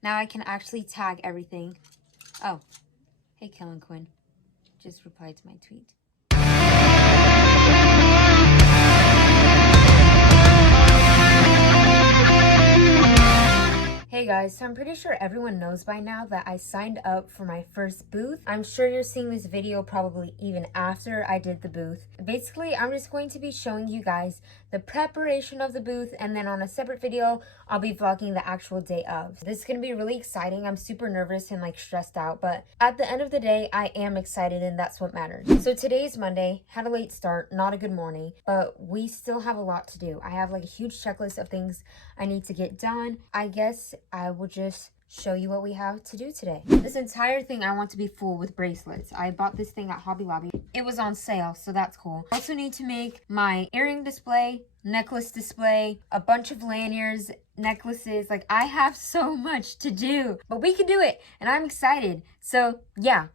Now I can actually tag everything. Oh, hey Kellen Quinn. Just replied to my tweet. Hey guys, so I'm pretty sure everyone knows by now that I signed up for my first booth. I'm sure you're seeing this video probably even after I did the booth. Basically, I'm just going to be showing you guys the preparation of the booth, and then on a separate video, I'll be vlogging the actual day of. This is going to be really exciting. I'm super nervous and like stressed out, but at the end of the day, I am excited and that's what matters. So today is Monday, had a late start, not a good morning, but we still have a lot to do. I have like a huge checklist of things I need to get done. I guess I will just show you what we have to do today. This entire thing I want to be full with bracelets. I bought this thing at Hobby Lobby. It was on sale, so that's cool. I also need to make my earring display, necklace display, a bunch of lanyards, necklaces. Like, I have so much to do, but we can do it, and I'm excited. So yeah.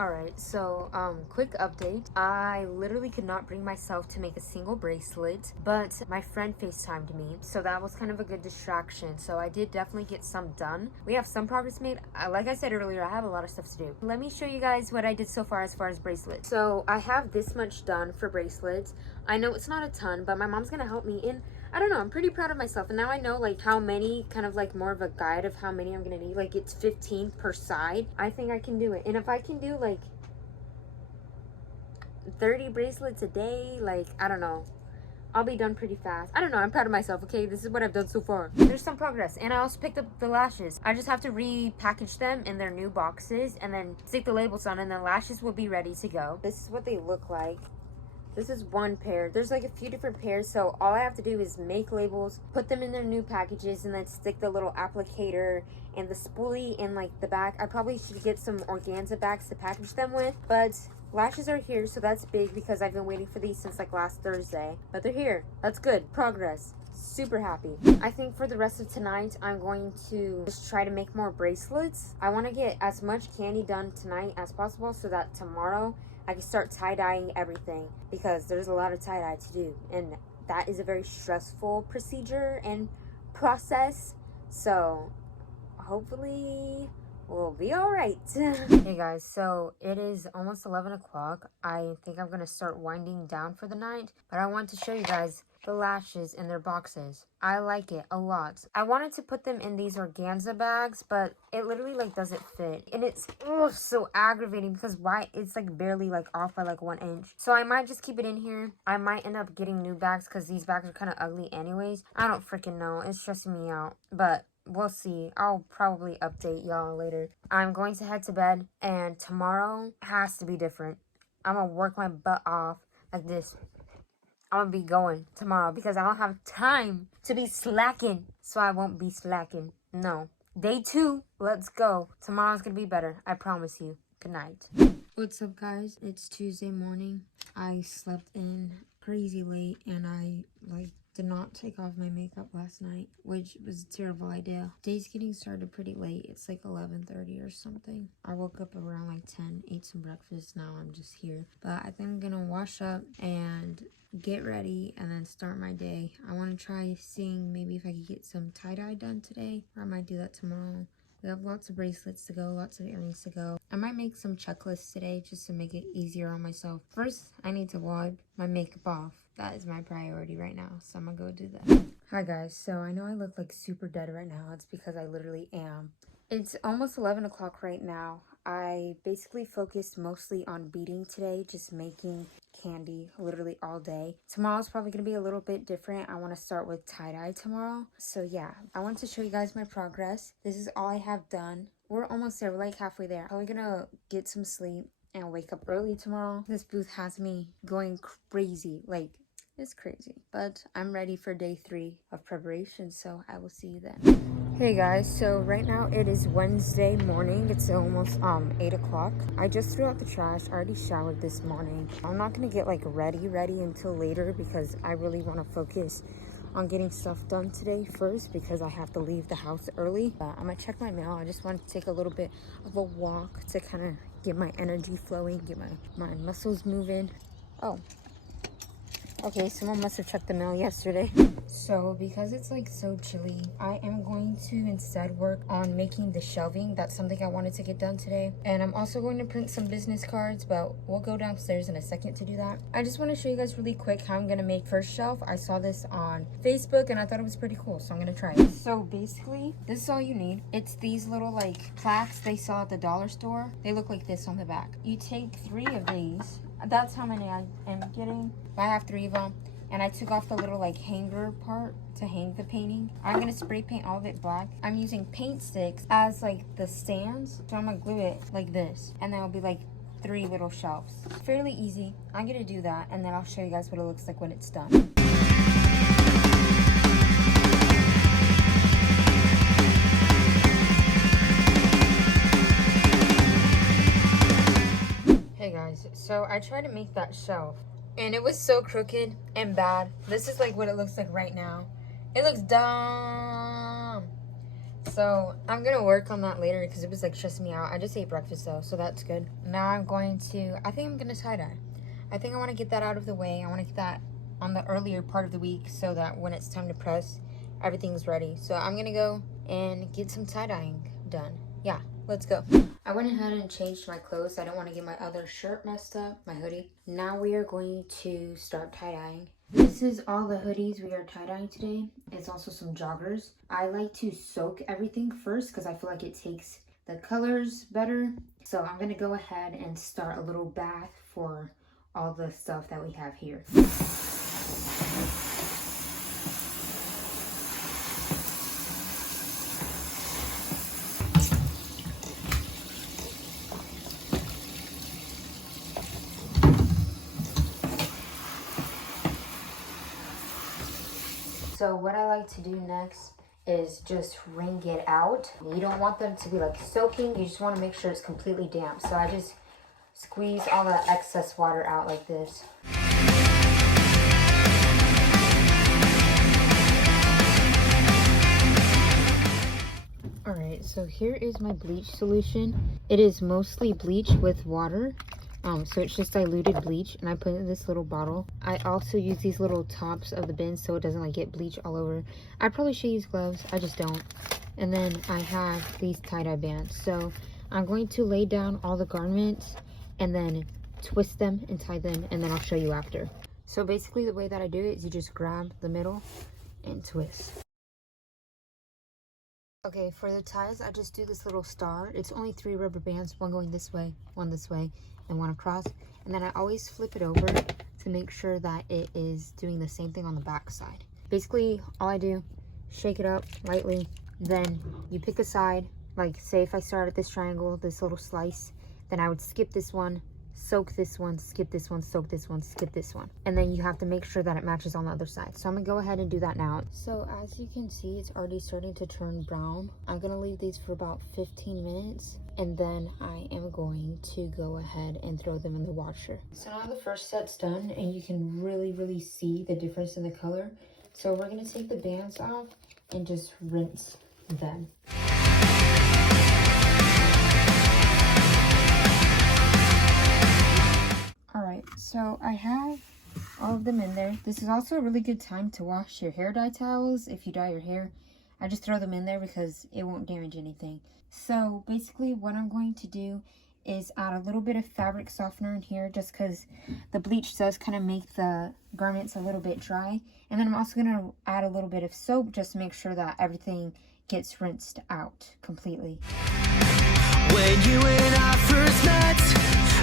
Alright, so quick update. I literally could not bring myself to make a single bracelet, but my friend FaceTimed me, so that was kind of a good distraction. So I did definitely get some done. We have some progress made. Like I said earlier, I have a lot of stuff to do. Let me show you guys what I did so far as bracelets. So I have this much done for bracelets. I know it's not a ton, but my mom's gonna help me, and I don't know, I'm pretty proud of myself. And now I know like how many, kind of like more of a guide of how many I'm gonna need. Like, it's 15 per side. I think I can do it. And if I can do like 30 bracelets a day, like, I don't know, I'll be done pretty fast. I don't know, I'm proud of myself, okay? This is what I've done so far. There's some progress. And I also picked up the lashes. I just have to repackage them in their new boxes and then stick the labels on, and the lashes will be ready to go. This is what they look like. This is one pair. There's like a few different pairs, so all I have to do is make labels, put them in their new packages, and then stick the little applicator and the spoolie in like the back. I probably should get some organza bags to package them with, but lashes are here, so that's big because I've been waiting for these since like last Thursday. But they're here. That's good. Progress. Super happy. I think for the rest of tonight, I'm going to just try to make more bracelets. I want to get as much candy done tonight as possible so that tomorrow I can start tie-dyeing everything, because there's a lot of tie-dye to do, and that is a very stressful procedure and process. So hopefully we'll be all right. Hey guys, so it is almost 11 o'clock. I think I'm gonna start winding down for the night, but I want to show you guys the lashes in their boxes. I like it a lot. I wanted to put them in these organza bags, but it literally like doesn't fit, and it's so aggravating because why it's like barely like off by like 1 inch. So I might just keep it in here. I might end up getting new bags because these bags are kind of ugly anyways. I don't freaking know. It's stressing me out, but we'll see. I'll probably update y'all later. I'm going to head to bed, and tomorrow has to be different. I'm gonna work my butt off like this. I'm gonna be going tomorrow because I don't have time to be slacking. So I won't be slacking. No. Day 2, let's go. Tomorrow's gonna be better. I promise you. Good night. What's up, guys? It's Tuesday morning. I slept in crazy late, and I did not take off my makeup last night, which was a terrible idea. Day's getting started pretty late. It's like 11:30 or something. I woke up around like 10, ate some breakfast. Now I'm just here. But I think I'm gonna wash up and get ready and then start my day. I want to try seeing maybe if I could get some tie-dye done today, or I might do that tomorrow. We have lots of bracelets to go, lots of earrings to go. I might make some checklists today just to make it easier on myself. First, I need to wipe my makeup off. That is my priority right now, so I'm gonna go do that. Hi guys, so I know I look like super dead right now. It's because I literally am. It's almost 11 o'clock right now. I basically focused mostly on beading today, just making candy literally all day. Tomorrow's probably gonna be a little bit different. I want to start with tie-dye tomorrow. So yeah, I want to show you guys my progress. This is all I have done. We're almost there. We're like halfway there. Probably gonna get some sleep and wake up early tomorrow. This booth has me going crazy. Like, it's crazy. But I'm ready for day 3 of preparation, so I will see you then. Hey guys, so right now it is Wednesday morning. It's almost 8 o'clock. I just threw out the trash. I already showered this morning. I'm not gonna get like ready until later because I really want to focus on getting stuff done today first because I have to leave the house early. I'm gonna check my mail. I just want to take a little bit of a walk to kind of get my energy flowing, get my muscles moving. Oh, Okay, someone must have checked the mail yesterday. So because it's like so chilly, I am going to instead work on making the shelving. That's something I wanted to get done today. And I'm also going to print some business cards, but we'll go downstairs in a second to do that. I just want to show you guys really quick how I'm going to make first shelf. I saw this on Facebook and I thought it was pretty cool, so I'm going to try it. So basically, this is all you need. It's these little like plaques they saw at the dollar store. They look like this on the back. You take 3 of these. That's how many I am getting. I have 3 of them. And I took off the little like hanger part to hang the painting. I'm gonna spray paint all of it black. I'm using paint sticks as like the stands. So I'm gonna glue it like this. And then it'll be like 3 little shelves. Fairly easy. I'm gonna do that and then I'll show you guys what it looks like when it's done. Hey guys, so I tried to make that shelf and it was so crooked and bad. This is like what it looks like right now. It looks dumb. So I'm gonna work on that later because it was like stressing me out. I just ate breakfast though, so that's good. Now I'm going to, I think I'm gonna tie-dye. I think I want to get that out of the way. I want to get that on the earlier part of the week so that when it's time to press, everything's ready. So I'm gonna go and get some tie-dyeing done. Yeah, let's go. I went ahead and changed my clothes. I don't want to get my other shirt messed up, my hoodie. Now we are going to start tie-dyeing. This is all the hoodies we are tie-dyeing today. It's also some joggers. I like to soak everything first because I feel like it takes the colors better. So I'm going to go ahead and start a little bath for all the stuff that we have here. So what I like to do next is just wring it out. You don't want them to be like soaking. You just want to make sure it's completely damp. So I just squeeze all the excess water out like this. Alright, so here is my bleach solution. It is mostly bleach with water. So it's just diluted bleach and I put it in this little bottle. I also use these little tops of the bin so it doesn't like get bleach all over. I probably should use gloves, I just don't. And then I have these tie-dye bands. So I'm going to lay down all the garments and then twist them and tie them and then I'll show you after. So basically the way that I do it is you just grab the middle and twist. Okay, for the ties, I just do this little star. It's only 3 rubber bands, one going this way, and one across. And then I always flip it over to make sure that it is doing the same thing on the back side. Basically, all I do, shake it up lightly, then you pick a side. Like, say if I start at this triangle, this little slice, then I would skip this one, soak this one, skip this one, soak this one, skip this one. And then you have to make sure that it matches on the other side. So I'm gonna go ahead and do that now. So as you can see, it's already starting to turn brown. I'm gonna leave these for about 15 minutes and then I am going to go ahead and throw them in the washer. So now the first set's done and you can really see the difference in the color. So we're gonna take the bands off and just rinse them. Alright, so I have all of them in there. This is also a really good time to wash your hair dye towels. If you dye your hair, I just throw them in there because it won't damage anything. So basically what I'm going to do is add a little bit of fabric softener in here just because the bleach does kind of make the garments a little bit dry. And then I'm also going to add a little bit of soap just to make sure that everything gets rinsed out completely. When you and I first met,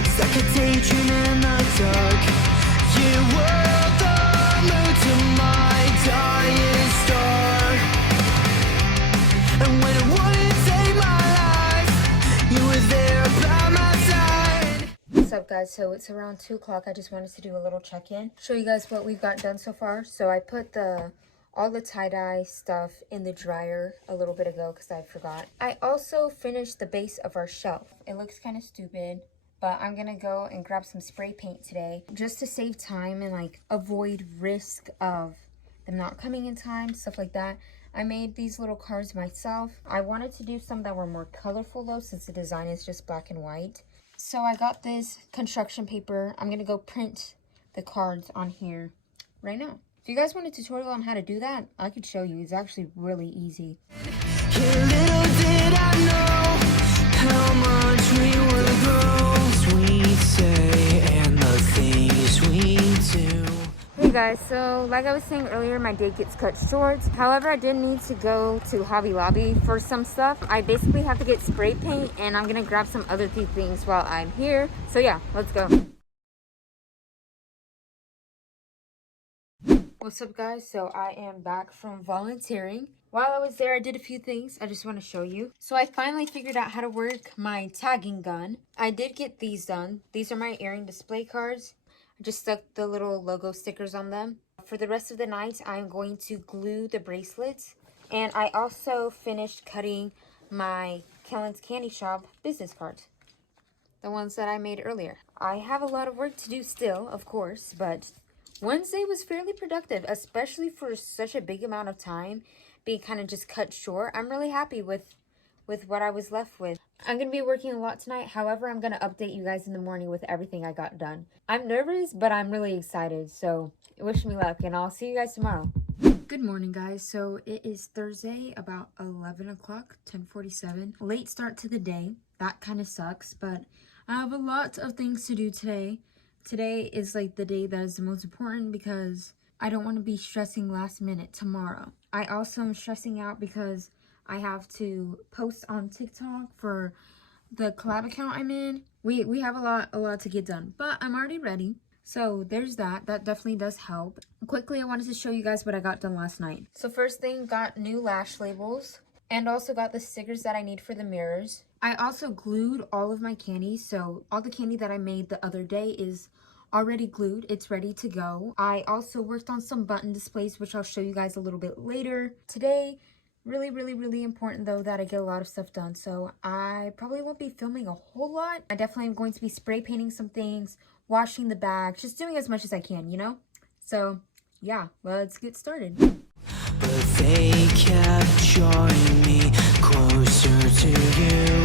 it's like a daydream in the dark. You were the moon to my dying star. And when it wouldn't save my life, you were there by my side. What's up guys? So it's around 2 o'clock. I just wanted to do a little check-in. Show you guys what we've got done so far. So I put all the tie-dye stuff in the dryer a little bit ago because I forgot. I also finished the base of our shelf. It looks kind of stupid, but I'm gonna go and grab some spray paint today just to save time and like avoid risk of them not coming in time, stuff like that. I made these little cards myself. I wanted to do some that were more colorful though, since the design is just black and white. So I got this construction paper. I'm gonna go print the cards on here right now. If you guys want a tutorial on how to do that, I could show you. It's actually really easy. Little did I know how much we would grow. Sweet say and the things we do. Hey guys, so like I was saying earlier, my day gets cut short. However, I did need to go to Hobby Lobby for some stuff. I basically have to get spray paint, and I'm gonna grab some other few things while I'm here. So yeah, let's go. What's up guys? So I am back from volunteering. While I was there, I did a few things I just want to show you. So I finally figured out how to work my tagging gun. I did get these done. These are my earring display cards. I just stuck the little logo stickers on them. For the rest of the night, I'm going to glue the bracelets. And I also finished cutting my Kellen's Candy Shop business cards. The ones that I made earlier. I have a lot of work to do still, of course, but Wednesday was fairly productive, especially for such a big amount of time being kind of just cut short. I'm really happy with what I was left with. I'm going to be working a lot tonight. However, I'm going to update you guys in the morning with everything I got done. I'm nervous, but I'm really excited. So wish me luck, and I'll see you guys tomorrow. Good morning, guys. So it is Thursday, about 11 o'clock, 10:47. Late start to the day. That kind of sucks, but I have a lot of things to do today. Today is like the day that is the most important because I don't want to be stressing last minute tomorrow. I also am stressing out because I have to post on TikTok for the collab account I'm in. We have a lot to get done, but I'm already ready. So there's that. That definitely does help. Quickly, I wanted to show you guys what I got done last night. So first thing, got new lash labels and also got the stickers that I need for the mirrors. I also glued all of my candy. So all the candy that I made the other day is already glued. It's ready to go. I also worked on some button displays, which I'll show you guys a little bit later. Today, really important though that I get a lot of stuff done. So I probably won't be filming a whole lot. I definitely am going to be spray painting some things, washing the bags, just doing as much as I can, you know? So yeah, let's get started. But they kept drawing me closer to you.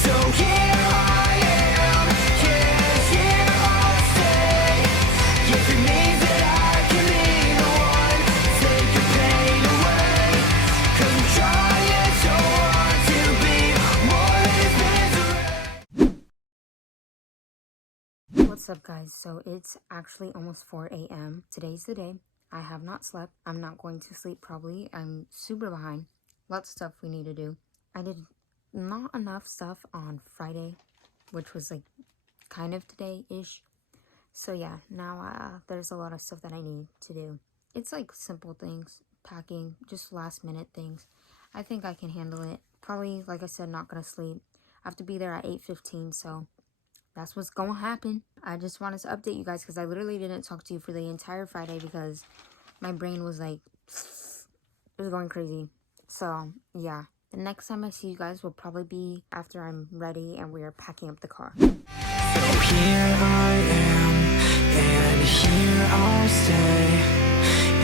So here I am, yeah, here I'll stay. If it means that I can be the one, take your pain away. 'Cause I'm trying so hard to be more than misery. What's up guys? So it's actually almost 4 a.m. Today's the day. I have not slept. I'm not going to sleep probably. I'm super behind. Lots of stuff we need to do. I did not enough stuff on Friday, which was like kind of today-ish. So yeah, now there's a lot of stuff that I need to do. It's like simple things, packing, just last minute things. I think I can handle it. Probably, like I said, not gonna sleep. I have to be there at 8:15, so that's what's gonna happen. I just wanted to update you guys because I literally didn't talk to you for the entire Friday because my brain was like, it was going crazy. So yeah, the next time I see you guys will probably be after I'm ready and we are packing up the car. So here I am, and here I'll stay.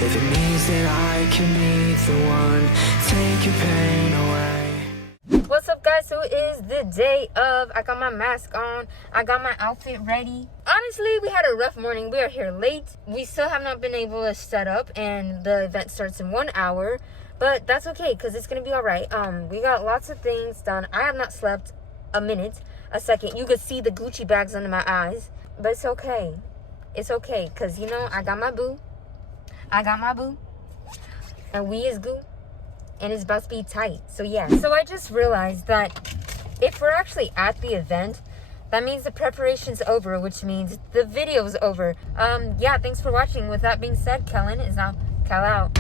If it means that I can be the one, take your pain away. What's up guys? So it is the day of. I got my mask on. I got my outfit ready. Honestly, we had a rough morning. We are here late. We still have not been able to set up, and the event starts in 1 hour. But that's okay because it's going to be all right. We got lots of things done. I have not slept a second. You could see the Gucci bags under my eyes. But it's okay. It's okay because, you know, I got my boo. And we is goo. And it's about to be tight. So yeah. So I just realized that if we're actually at the event, that means the preparation's over, which means the video's over. Yeah, thanks for watching. With that being said, Kellen is now Cal out.